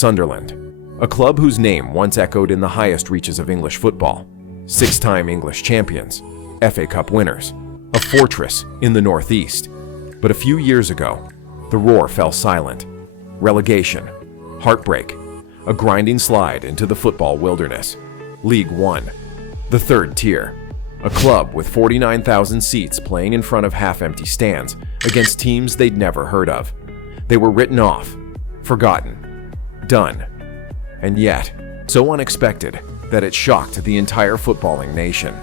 Sunderland, a club whose name once echoed in the highest reaches of English football. 6-time English champions, FA Cup winners, a fortress in the northeast. But a few years ago, the roar fell silent. Relegation, heartbreak, a grinding slide into the football wilderness. League One, the third tier, a club with 49,000 seats playing in front of half-empty stands against teams they'd never heard of. They were written off, forgotten, done, and yet so unexpected that it shocked the entire footballing nation.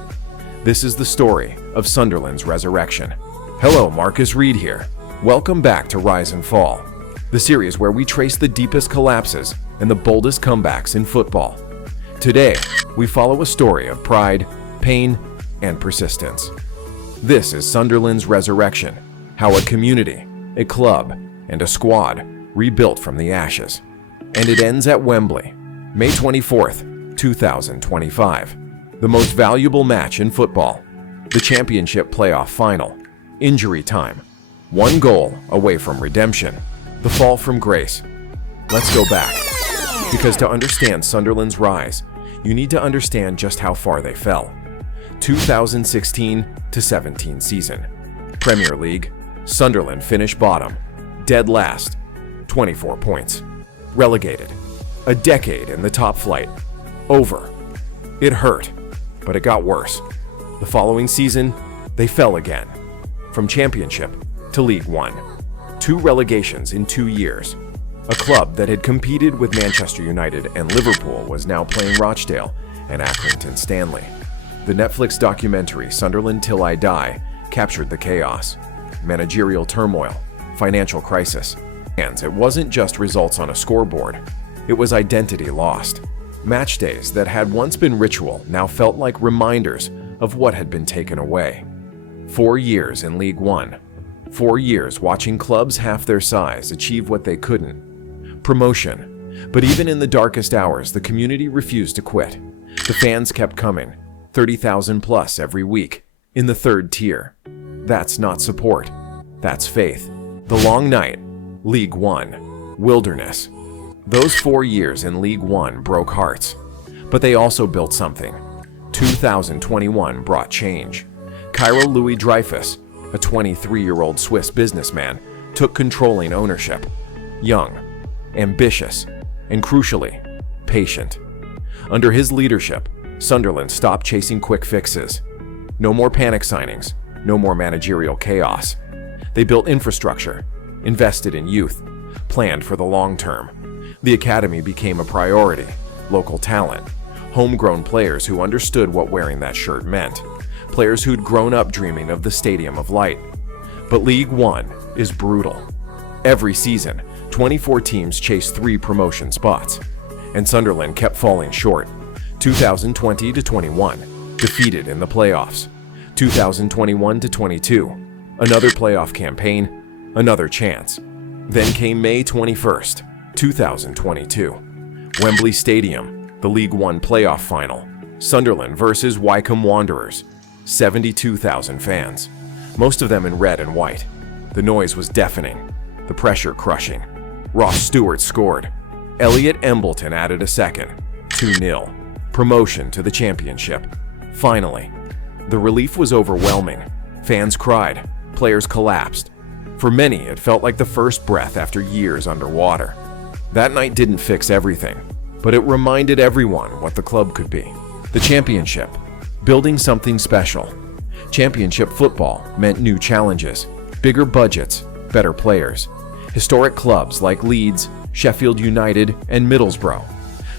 This is the story of Sunderland's resurrection. Hello, Marcus Reid here. Welcome back to Rise and Fall, the series where we trace the deepest collapses and the boldest comebacks in football. Today, we follow a story of pride, pain, and persistence. This is Sunderland's resurrection, how a community, a club, and a squad rebuilt from the ashes. And it ends at Wembley, May 24th, 2025. The most valuable match in football, the championship playoff final, injury time, one goal away from redemption, the fall from grace. Let's go back, because to understand Sunderland's rise, you need to understand just how far they fell. 2016-17 season. Premier League, Sunderland finished bottom, dead last, 24 points. Relegated, a decade in the top flight. Over. It hurt, but it got worse. The following season, they fell again. From Championship to League One. 2 relegations in 2 years. A club that had competed with Manchester United and Liverpool was now playing Rochdale and Accrington Stanley. The Netflix documentary Sunderland Till I Die captured the chaos, managerial turmoil, financial crisis. And it wasn't just results on a scoreboard. It was identity lost. Match days that had once been ritual now felt like reminders of what had been taken away. 4 years in League One. 4 years watching clubs half their size achieve what they couldn't. Promotion. But even in the darkest hours, the community refused to quit. The fans kept coming, 30,000 plus every week, in the third tier. That's not support. That's faith. The long night, League One, wilderness. Those 4 years in League One broke hearts, but they also built something. 2021 brought change. Cairo Louis Dreyfus, a 23-year-old Swiss businessman, took controlling ownership. Young, ambitious, and crucially, patient. Under his leadership, Sunderland stopped chasing quick fixes. No more panic signings, no more managerial chaos. They built infrastructure, invested in youth, planned for the long term. The academy became a priority, local talent, homegrown players who understood what wearing that shirt meant, players who'd grown up dreaming of the Stadium of Light. But League One is brutal. Every season, 24 teams chased 3 promotion spots, and Sunderland kept falling short. 2020-21, defeated in the playoffs. 2021-22, another playoff campaign, another chance. Then came May 21st, 2022. Wembley Stadium, the League One playoff final. Sunderland versus Wycombe Wanderers. 72,000 fans, most of them in red and white. The noise was deafening, the pressure crushing. Ross Stewart scored. Elliot Embleton added a second. 2-0. Promotion to the championship. Finally. The relief was overwhelming. Fans cried. Players collapsed. For many, it felt like the first breath after years underwater. That night didn't fix everything, but it reminded everyone what the club could be. The championship, building something special. Championship football meant new challenges, bigger budgets, better players. Historic clubs like Leeds, Sheffield United, and Middlesbrough.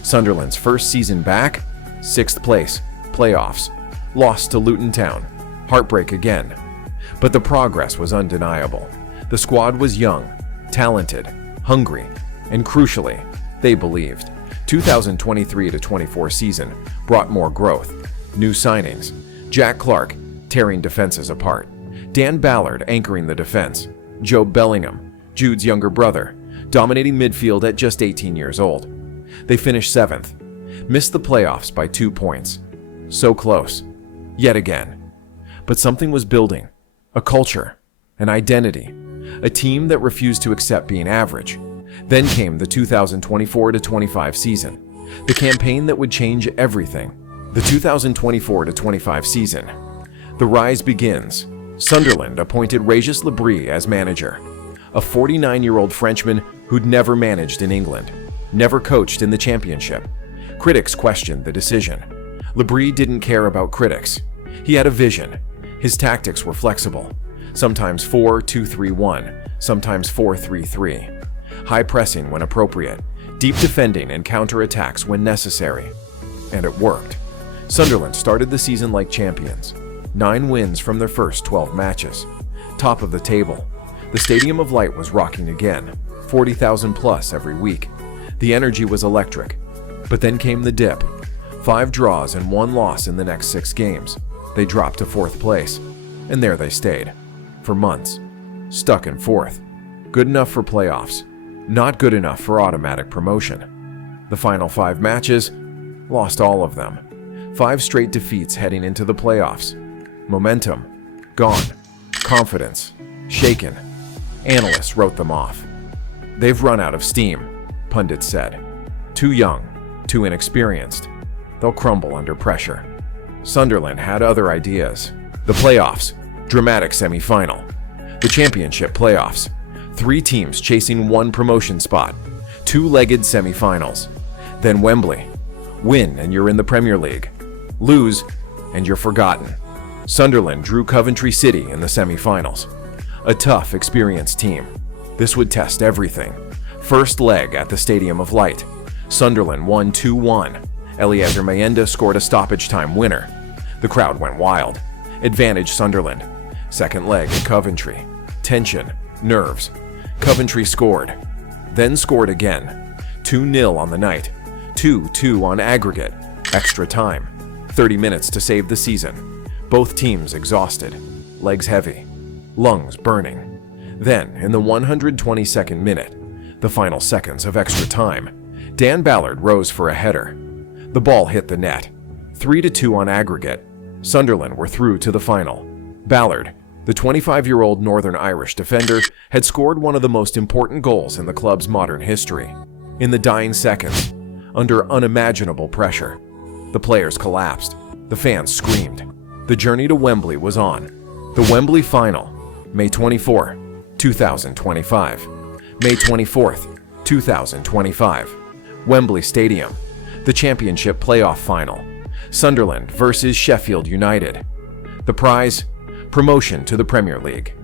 Sunderland's first season back, 6th place, playoffs, lost to Luton Town, heartbreak again. But the progress was undeniable. The squad was young, talented, hungry, and crucially, they believed. 2023-24 season brought more growth, new signings, Jack Clark tearing defenses apart, Dan Ballard anchoring the defense, Joe Bellingham, Jude's younger brother, dominating midfield at just 18 years old. They finished 7th, missed the playoffs by 2 points. So close, yet again. But something was building, a culture, an identity, a team that refused to accept being average. Then came the 2024-25 season, the campaign that would change everything. The 2024-25 season. The rise begins. Sunderland appointed Régis Lebris as manager, a 49-year-old Frenchman who'd never managed in England, never coached in the Championship. Critics questioned the decision. Lebris didn't care about critics. He had a vision. His tactics were flexible, sometimes 4-2-3-1, sometimes 4-3-3. High pressing when appropriate, deep defending and counter-attacks when necessary. And it worked. Sunderland started the season like champions. 9 wins from their first 12 matches. Top of the table. The Stadium of Light was rocking again, 40,000 plus every week. The energy was electric. But then came the dip. 5 draws and 1 loss in the next 6 games. They dropped to 4th place. And there they stayed. For months. Stuck in 4th. Good enough for playoffs. Not good enough for automatic promotion. The final 5 matches, lost all of them. 5 straight defeats heading into the playoffs. Momentum, gone. Confidence, shaken. Analysts wrote them off. They've run out of steam, pundits said. Too young, too inexperienced. They'll crumble under pressure. Sunderland had other ideas. The playoffs, dramatic semi-final. The Championship playoffs, 3 teams chasing 1 promotion spot. 2-legged semi-finals. Then Wembley. Win and you're in the Premier League. Lose and you're forgotten. Sunderland drew Coventry City in the semi-finals. A tough, experienced team. This would test everything. First leg at the Stadium of Light. Sunderland won 2-1. Eliezer Mayenda scored a stoppage time winner. The crowd went wild. Advantage Sunderland. Second leg at Coventry. Tension, nerves. Coventry scored. Then scored again. 2-0 on the night. 2-2 on aggregate. Extra time. 30 minutes to save the season. Both teams exhausted. Legs heavy. Lungs burning. Then, in the 122nd minute, the final seconds of extra time, Dan Ballard rose for a header. The ball hit the net. 3-2 on aggregate. Sunderland were through to the final. Ballard, the 25-year-old Northern Irish defender, had scored one of the most important goals in the club's modern history. In the dying seconds, under unimaginable pressure, the players collapsed. The fans screamed. The journey to Wembley was on. The Wembley final, May 24, 2025. May 24th, 2025. Wembley Stadium. The Championship playoff final. Sunderland versus Sheffield United. The prize, promotion to the Premier League.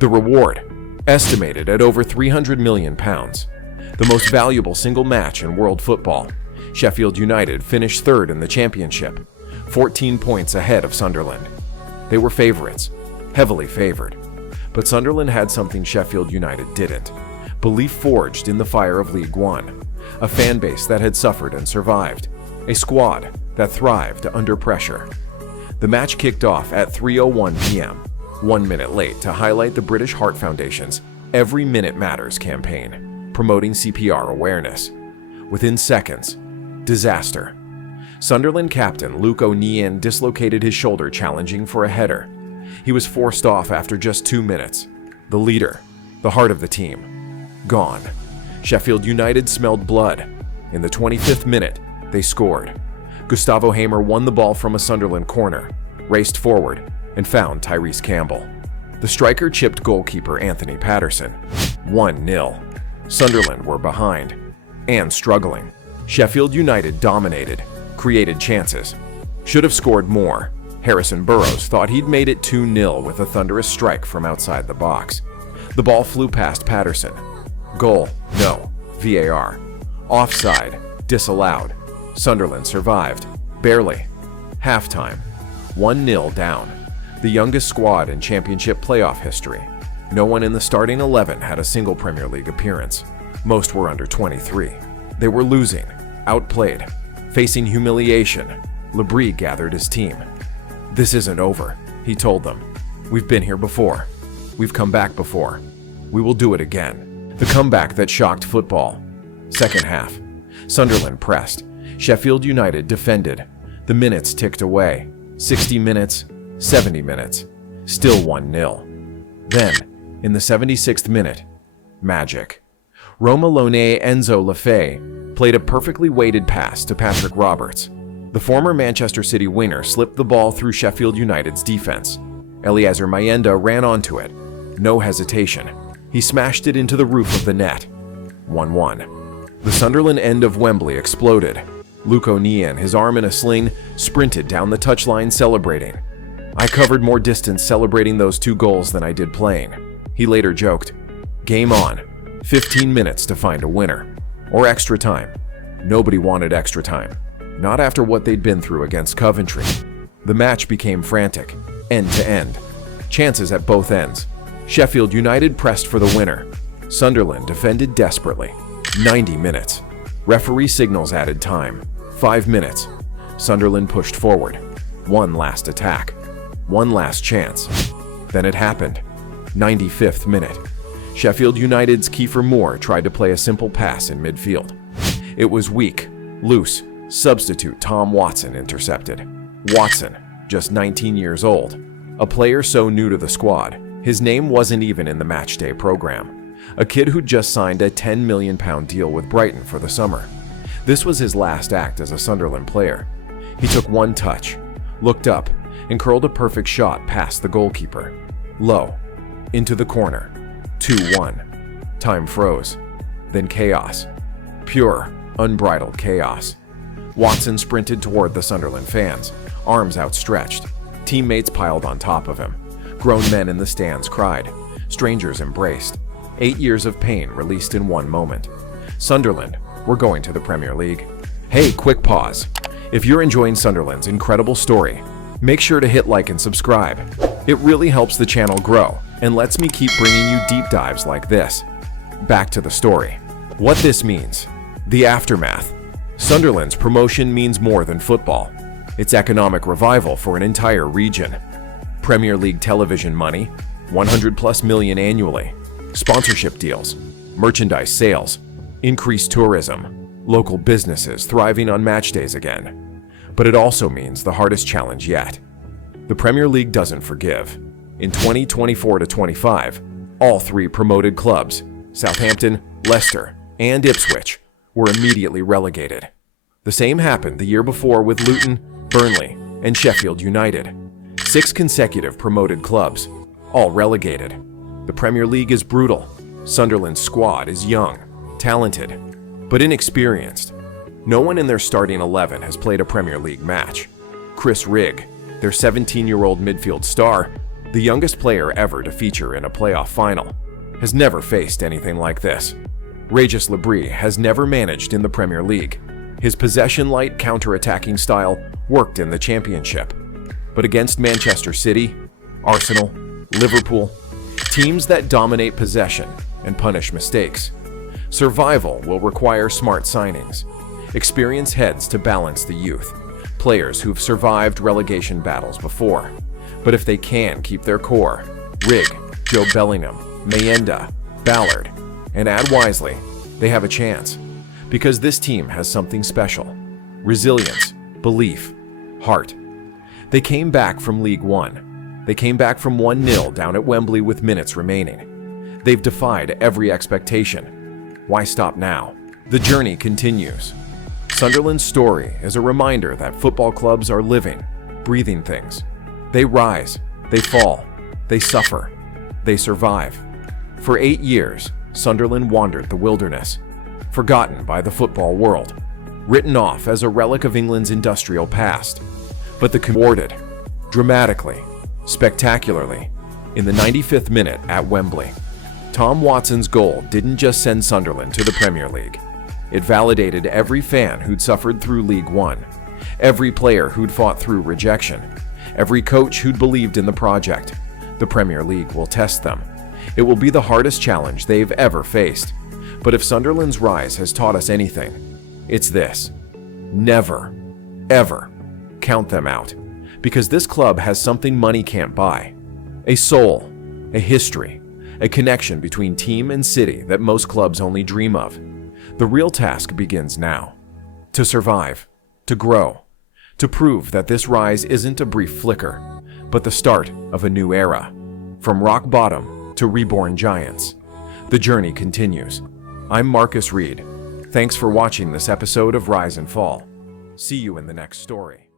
The reward, estimated at over £300 million. The most valuable single match in world football. Sheffield United finished 3rd in the Championship, 14 points ahead of Sunderland. They were favorites, heavily favored. But Sunderland had something Sheffield United didn't. Belief forged in the fire of League One. A fan base that had suffered and survived. A squad that thrived under pressure. The match kicked off at 3:01 p.m., 1 minute late to highlight the British Heart Foundation's Every Minute Matters campaign, promoting CPR awareness. Within seconds, disaster. Sunderland captain Luke O'Neill dislocated his shoulder challenging for a header. He was forced off after just 2 minutes. The leader, the heart of the team, gone. Sheffield United smelled blood. In the 25th minute, they scored. Gustavo Hamer won the ball from a Sunderland corner, raced forward, and found Tyrese Campbell. The striker chipped goalkeeper Anthony Patterson. 1-0. Sunderland were behind and struggling. Sheffield United dominated, created chances. Should have scored more. Harrison Burrows thought he'd made it 2-0 with a thunderous strike from outside the box. The ball flew past Patterson. Goal, no. VAR. Offside, disallowed. Sunderland survived. Barely. Halftime. 1-0 down. The youngest squad in Championship playoff history. No one in the starting 11 had a single Premier League appearance. Most were under 23. They were losing, outplayed, facing humiliation. Lebris gathered his team. "This isn't over," he told them. "We've been here before. We've come back before. We will do it again." The comeback that shocked football. Second half. Sunderland pressed. Sheffield United defended. The minutes ticked away. 60 minutes, 70 minutes. Still 1-0. Then, in the 76th minute, magic. Roma Lone Enzo Lefebvre played a perfectly weighted pass to Patrick Roberts. The former Manchester City winger slipped the ball through Sheffield United's defense. Eliezer Mayenda ran onto it. No hesitation. He smashed it into the roof of the net. 1-1. The Sunderland end of Wembley exploded. Luke O'Neill, his arm in a sling, sprinted down the touchline celebrating. "I covered more distance celebrating those 2 goals than I did playing." He later joked, "Game on. 15 minutes to find a winner." Or extra time. Nobody wanted extra time. Not after what they'd been through against Coventry. The match became frantic, end to end. Chances at both ends. Sheffield United pressed for the winner. Sunderland defended desperately. 90 minutes. Referee signals added time. 5 minutes. Sunderland pushed forward. One last attack. One last chance. Then it happened. 95th minute. Sheffield United's Kiefer Moore tried to play a simple pass in midfield. It was weak, loose. Substitute Tom Watson intercepted. Watson, just 19 years old. A player so new to the squad, his name wasn't even in the matchday program. A kid who'd just signed a £10 million deal with Brighton for the summer. This was his last act as a Sunderland player. He took one touch, looked up, and curled a perfect shot past the goalkeeper. Low, into the corner. 2-1. Time froze. Then chaos. Pure, unbridled chaos. Watson sprinted toward the Sunderland fans, arms outstretched. Teammates piled on top of him. Grown men in the stands cried. Strangers embraced. 8 years of pain released in one moment. Sunderland, we're going to the Premier League. Hey, quick pause. If you're enjoying Sunderland's incredible story, make sure to hit like and subscribe. It really helps the channel grow and lets me keep bringing you deep dives like this. Back to the story. What this means. The aftermath. Sunderland's promotion means more than football. It's economic revival for an entire region. Premier League television money, 100+ million annually. Sponsorship deals, merchandise sales, increased tourism, local businesses thriving on match days again. But it also means the hardest challenge yet. The Premier League doesn't forgive. In 2024-25, all 3 promoted clubs, Southampton, Leicester, and Ipswich, were immediately relegated. The same happened the year before with Luton, Burnley, and Sheffield United. 6 consecutive promoted clubs, all relegated. The Premier League is brutal. Sunderland's squad is young, talented, but inexperienced. No one in their starting 11 has played a Premier League match. Chris Reid, their 17-year-old midfield star, the youngest player ever to feature in a playoff final, has never faced anything like this. Regis Lebris has never managed in the Premier League. His possession-light counter-attacking style worked in the Championship. But against Manchester City, Arsenal, Liverpool, teams that dominate possession and punish mistakes, survival will require smart signings, experienced heads to balance the youth, players who've survived relegation battles before. But if they can keep their core, Reid, Joe Bellingham, Mayenda, Ballard, and add wisely, they have a chance. Because this team has something special. Resilience, belief, heart. They came back from League One. They came back from 1-0 down at Wembley with minutes remaining. They've defied every expectation. Why stop now? The journey continues. Sunderland's story is a reminder that football clubs are living, breathing things. They rise, they fall, they suffer, they survive. For 8 years, Sunderland wandered the wilderness, forgotten by the football world, written off as a relic of England's industrial past. But the rewarded, dramatically, spectacularly, in the 95th minute at Wembley. Tom Watson's goal didn't just send Sunderland to the Premier League. It validated every fan who'd suffered through League One, every player who'd fought through rejection, every coach who'd believed in the project. The Premier League will test them. It will be the hardest challenge they've ever faced. But if Sunderland's rise has taught us anything, it's this. Never, ever count them out. Because this club has something money can't buy. A soul, a history, a connection between team and city that most clubs only dream of. The real task begins now. To survive, to grow, to prove that this rise isn't a brief flicker, but the start of a new era. From rock bottom to reborn giants, the journey continues. I'm Marcus Reid. Thanks for watching this episode of Rise and Fall. See you in the next story.